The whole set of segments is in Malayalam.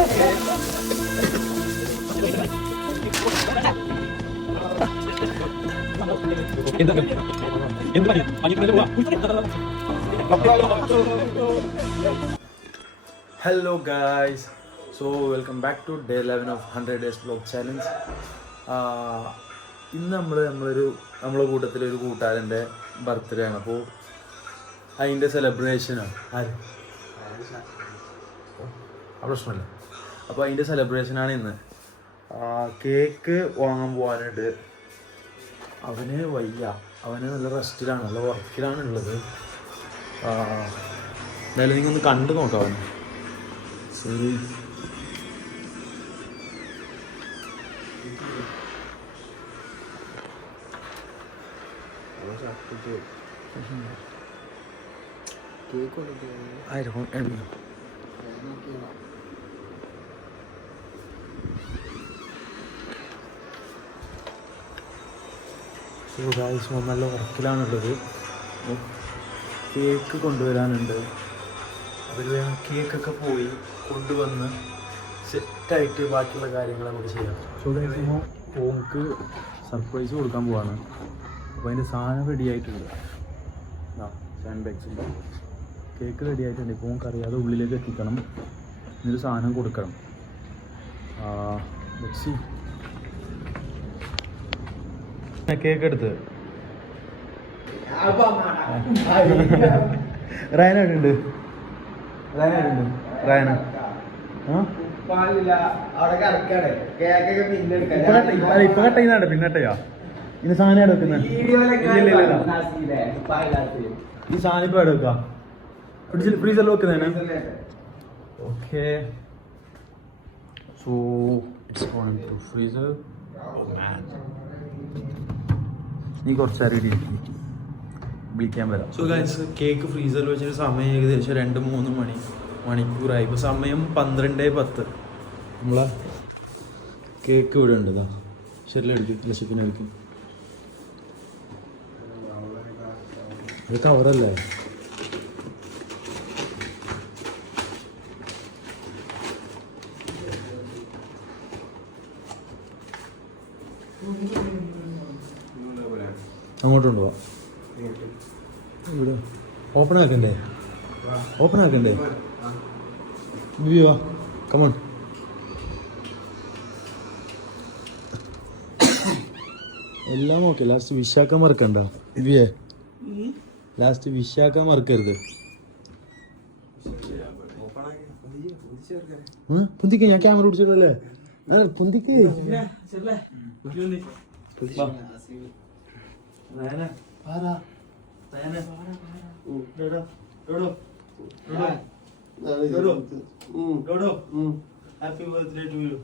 Hello guys, so welcome back to day 11 of 100 days vlog challenge. ഇന്ന് നമ്മളെ കൂട്ടത്തിലൊരു കൂട്ടുകാരൻ്റെ ബർത്ത്ഡേ ആണ്. അപ്പോൾ അതിൻ്റെ സെലിബ്രേഷനാണ്. പ്രശ്നമല്ല. അപ്പോൾ അതിൻ്റെ സെലിബ്രേഷനാണ് ഇന്ന്. കേക്ക് വാങ്ങാൻ പോകാനുണ്ട്. അവന് വയ്യ, അവന് നല്ല റെസ്റ്റിലാണ്, നല്ല വർക്കിലാണ് ഉള്ളത്. എന്തായാലും നിങ്ങൾ ഒന്ന് കണ്ടു നോക്കാം അവന്. ശരി, നല്ല വർക്കിലാണുള്ളത്. കേക്ക് കൊണ്ടുവരാനുണ്ട്. അതിൽ കേക്കൊക്കെ പോയി കൊണ്ടുവന്ന് സെറ്റായിട്ട് ബാക്കിയുള്ള കാര്യങ്ങൾ നമുക്ക് ചെയ്യാം. ഓക്ക് സർപ്രൈസ് കൊടുക്കാൻ പോവാണ്. അപ്പോൾ അതിൻ്റെ സാധനം റെഡി ആയിട്ടുണ്ട്. സാൻഡ് ബാഗ്സിൻ്റെ കേക്ക് റെഡി ആയിട്ടുണ്ട്. ഇപ്പോൾ നമുക്ക് അറിയാതെ ഉള്ളിലേക്ക് എത്തിക്കണം, എന്നൊരു സാധനം കൊടുക്കണം. കേക്ക് എടുത്ത് റയനുണ്ട്. റയന ഇപ്പൊ കട്ടയുന്നുണ്ട്. പിന്നെ കട്ടയാ ഇനി സാധനം എവിടെ വെക്കുന്ന? ഈ സാധനം ഇപ്പൊ എവിടെ വെക്കാം? ഫ്രീസറിൽ വെക്കുന്നതാണ്. Okay, so it's going to freezer. നീ കുറച്ച് നേരം വിളിക്കാൻ വരാം. സോ ഗൈസ്, കേക്ക് ഫ്രീസറിൽ വെച്ചൊരു സമയം ഏകദേശം 2-3 മണിക്കൂറായി. ഇപ്പോൾ സമയം 12:10. നമ്മളെ കേക്ക് ഇവിടെ ഉണ്ട്. ഇതാ ശരിയെടുക്കും, ലക്ഷ്യത്തിനെടുക്കും. ഇത് കവറല്ലേ? അങ്ങോട്ടുണ്ടോ? ഇവിടെ ഓപ്പൺ ആക്കണ്ടേ? വാ, കമോൺ. എല്ലാം ഓക്കെ. ലാസ്റ്റ് വിശാക്കാൻ മറക്കണ്ട. ലാസ്റ്റ് വിശാക്കാൻ മറക്കരുത്. പുന്തിക്ക് ഞാൻ ക്യാമറ പിടിച്ചിട്ടല്ലേ? പുന്തിക്ക് ഹാപ്പി ബർത്ത്ഡേ ടു യു.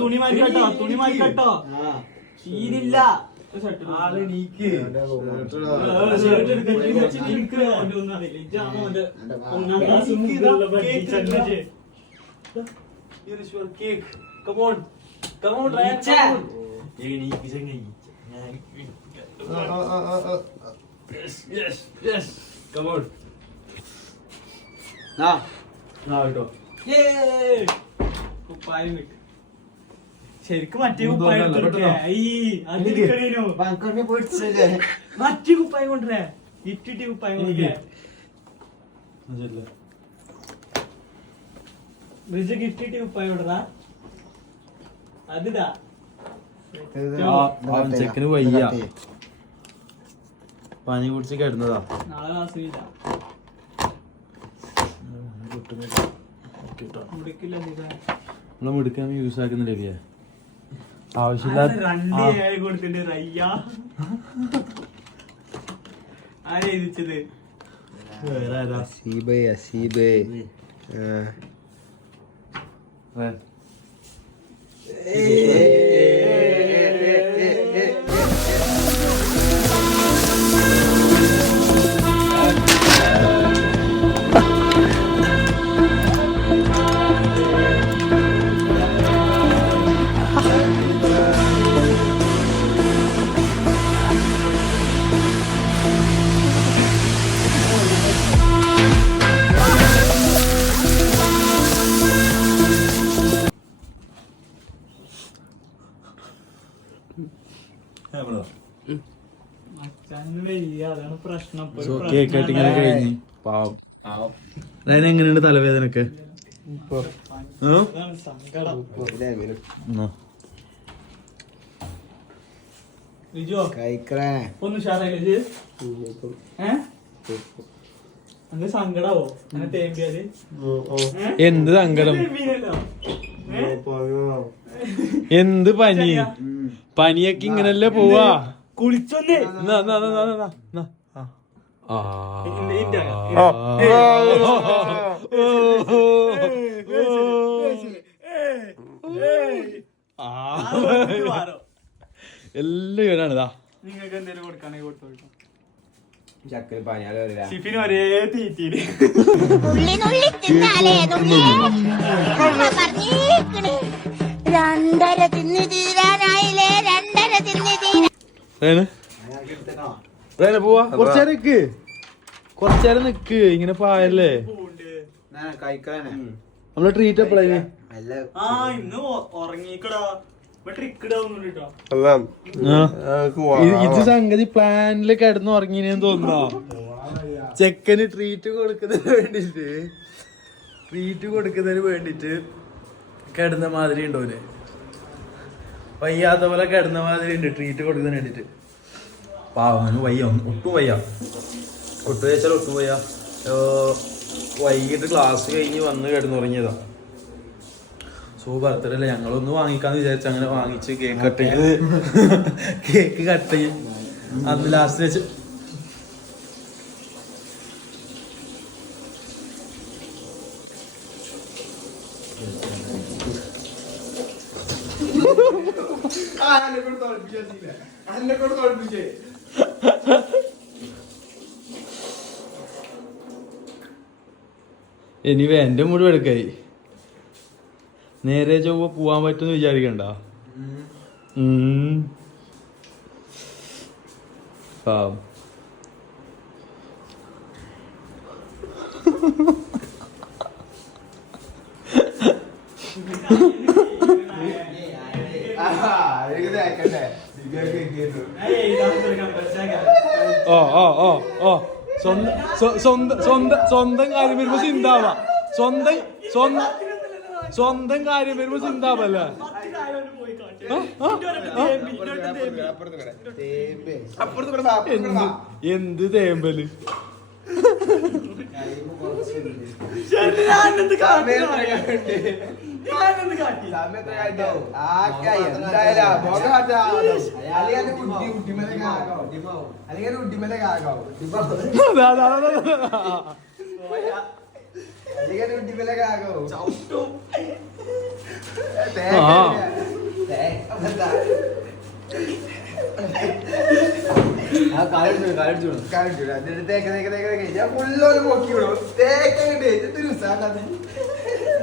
തുണി മാറിക്കട്ടോ. ശീലില്ല. ശരിക്കും മറ്റേ കുപ്പായം മറ്റേ കുപ്പായം കൊണ്ടുവരേ. ഇറ്റിട്ട് കുപ്പായം കൊണ്ടുവരേ. ഗിഫ്റ്റ് കുപ്പായം കൊണ്ടുവരാ. അതിടാ. ചെക്കന് വയ്യ, പനി കുടിച്ച് കിടന്നതാ. നാളെ ക്ലാസ്സില്ല. നമ്മളെ മിടുക്കാൻ യൂസ് ആക്കുന്നില്ലേ? ആവശ്യമില്ലാത്ത കൊടുത്തിട്ട് റയ്യ ആരാ എഴുതിച്ചത്? മച്ചാന് വയ്യ, അതാണ് പ്രശ്നം. ഇപ്പൊ ഒരു കേക്ക് പ്രശ്നം കട്ടിങ്ങനെ കഴിഞ്ഞ് പാവം. എങ്ങനെയുണ്ട് തലവേദനക്ക്? അതാണ് സങ്കടം. ലിജോ ഒന്ന് ഉഷാറായില്ലേ? അങ്ങനെ സങ്കടാവോ അങ്ങനെ തേമ്പിയാല്? എന്ത് സങ്കടം, എന്ത് പനി? പനിയൊക്കെ ഇങ്ങനല്ലേ പോവാ? കുളിച്ചൊന്നേ എല്ലാം ഇവനാണിതാ. നിങ്ങൾക്ക് എന്തേലും കൊടുക്കാണെങ്കിൽ കൊടുത്തോളൂ. ചക്കര പനിയാ ഷിഫിന് ഒരേ തീറ്റീന്. രണ്ടര തിന്ന് തീരാനായില്ലേ, രണ്ടര തിന്ന് തീരാ. പോവാ, കൊറച്ചേരം നിക്ക്. ഇങ്ങനെ പായല്ലേ കഴിക്കാനെ നമ്മള് ട്രീറ്റ് എപ്പോഴേ? ആ ഇന്ന് ഉറങ്ങിക്കടാ. ട്രിക്കിടാവുന്നുണ്ടോ? ഇത് സംഗതി പ്ലാനില് കിടന്ന് ഉറങ്ങിനെന്ന് തോന്നുന്നോ? ചെക്കന് ട്രീറ്റ് കൊടുക്കുന്നതിന് വേണ്ടിട്ട് കിടന്ന മാതിരി ഉണ്ടോന്. വയ്യാത്ത പോലെ കിടന്ന മാതിരി ഉണ്ട് ട്രീറ്റ് കൊടുക്കുന്നതിന് വേണ്ടിട്ട്. പാവന് വയ്യ, ഒട്ടും വയ്യ. ഒട്ടും വെച്ചാൽ ഒട്ടും വയ്യ. വൈകിട്ട് ക്ലാസ് കഴിഞ്ഞ് വന്ന് കിടന്നുറങ്ങിയതാ. സോ ബർത്ത്ഡേ അല്ലേ, ഞങ്ങളൊന്ന് വാങ്ങിക്കാന്ന് വിചാരിച്ചു. അങ്ങനെ വാങ്ങിച്ച് കേക്ക് കട്ട് ചെയ്ത് അന്ന് ലാസ്റ്റ് വെച്ച് എനിവേ എന്റെ മൂട് എടുക്കായി. നേരെ ചൊവ്വ പോവാൻ പറ്റുമെന്ന് വിചാരിക്കണ്ട. പാവം. സ്വന്തം കാര്യം വരുമ്പോ ചിന്താവാ. സ്വന്തം കാര്യം വരുമ്പോ ചിന്താവല്ലേ? എന്ത് തേമ്പല്?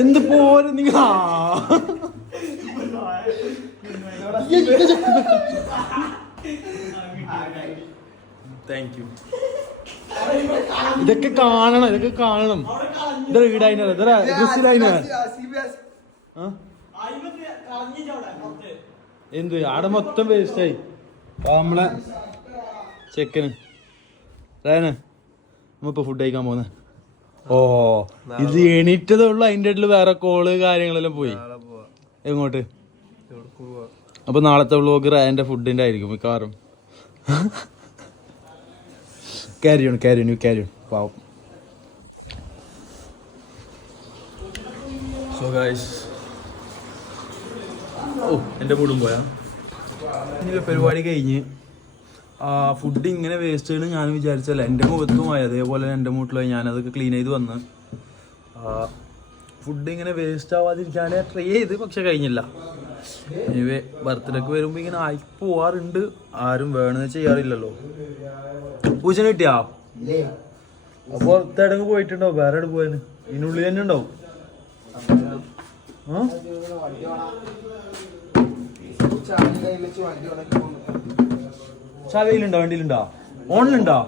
എന്ത് പോലെ നിങ്ങൾ താങ്ക് യു. ഇതൊക്കെ കാണണം, ഇതൊക്കെ കാണണം. എന്ത് ആടെ മൊത്തം വേസ്റ്റായി. നമ്മളെ ചെക്കന് നമ്മളിപ്പോ ഫുഡ് കഴിക്കാൻ പോന്നെ. ഓ ഇത് എണീറ്റതേ ഉള്ളു. അതിന്റെ ഇടയിൽ വേറെ കോള് കാര്യങ്ങളെല്ലാം പോയി. എങ്ങോട്ട്? അപ്പൊ നാളത്തെ വ്ളോഗ് റായന്റെ ഫുഡിന്റെ ആയിരിക്കും മിക്കവാറും. ക്യാരി ഓൺ പാവം. സോ ഗൈസ്, എൻ്റെ മൂടും പോയാ. ഇനി പരിപാടി കഴിഞ്ഞ് ഫുഡ് ഇങ്ങനെ വേസ്റ്റ് ചെയ്യണം ഞാൻ വിചാരിച്ചല്ല. എൻ്റെ മുഖത്തുമായി അതേപോലെ എൻ്റെ മൂട്ടിലായി. ഞാനതൊക്കെ ക്ലീൻ ചെയ്ത് വന്ന് ഫുഡ് ഇങ്ങനെ വേസ്റ്റ് ആവാതിരിക്കാൻ ട്രൈ ചെയ്ത്, പക്ഷെ കഴിഞ്ഞില്ല. ഇനിവേ ബർത്ത്ഡേക്ക് വരുമ്പോൾ ഇങ്ങനെ ആയി പോവാറുണ്ട്. ആരും വേണമെന്ന് ചെയ്യാറില്ലല്ലോ. പൂച്ചനെ കിട്ടിയാ? അപ്പൊ പുറത്തെടങ്ങ് പോയിട്ടുണ്ടാവും. വേറെ എവിടെ പോയതിന്? ഇതിനുള്ളിൽ തന്നെ ഉണ്ടാവും. ചാവയിലുണ്ടോ? വണ്ടിയിലുണ്ടോ? ഓണിലുണ്ടോ?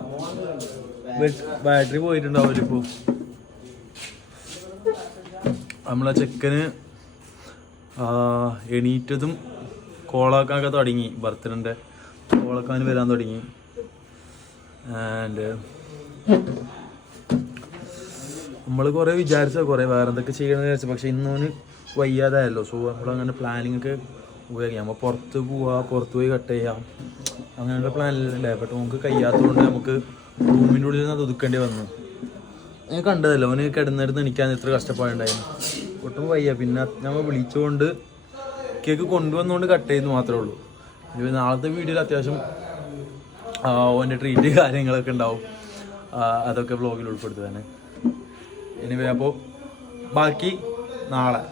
ബാറ്ററി പോയിട്ടുണ്ടാവില്ല ഇപ്പൊ. നമ്മളെ ചെക്കന് എണീറ്റതും കോളാക്കാനൊക്കെ തുടങ്ങി. ബർത്ത്ഡേൻ്റെ കോളാക്കാൻ വരാൻ തുടങ്ങി. ആൻഡ് നമ്മൾ കുറേ വിചാരിച്ച കുറേ വേറെ എന്തൊക്കെ ചെയ്യണമെന്ന് വിചാരിച്ചു. പക്ഷെ ഇന്നോന് വയ്യാതായല്ലോ. സോ നമ്മളങ്ങനെ പ്ലാനിങ് ഒക്കെ ഉപയോഗിക്കാം. നമ്മൾ പുറത്ത് പോയി കട്ട് ചെയ്യാം അങ്ങനെയുള്ള പ്ലാനിലല്ലേ. ബട്ട് നമുക്ക് കഴിയാത്തതുകൊണ്ട് നമുക്ക് റൂമിൻ്റെ ഉള്ളിൽ നിന്ന് അത് ഒതുക്കേണ്ടി വന്നു. ഞാൻ കണ്ടതല്ലോ അവന് കിടന്നിരുന്ന് എനിക്കാൻ ഇത്ര കഷ്ടപ്പാടുണ്ടായിരുന്നു. ഒട്ടും വയ്യ. പിന്നെ നമ്മൾ വിളിച്ചുകൊണ്ട് കേക്ക് കൊണ്ടുവന്നുകൊണ്ട് കട്ട് ചെയ്യുന്നു മാത്രമേ ഉള്ളൂ. ഇനി നാളത്തെ വീഡിയോയിൽ അത്യാവശ്യം ഓൻ്റെ ട്രീറ്റ് കാര്യങ്ങളൊക്കെ ഉണ്ടാവും. അതൊക്കെ വ്ളോഗിൽ ഉൾപ്പെടുത്തുക തന്നെ. എനിവേ അപ്പോൾ ബാക്കി നാളെ.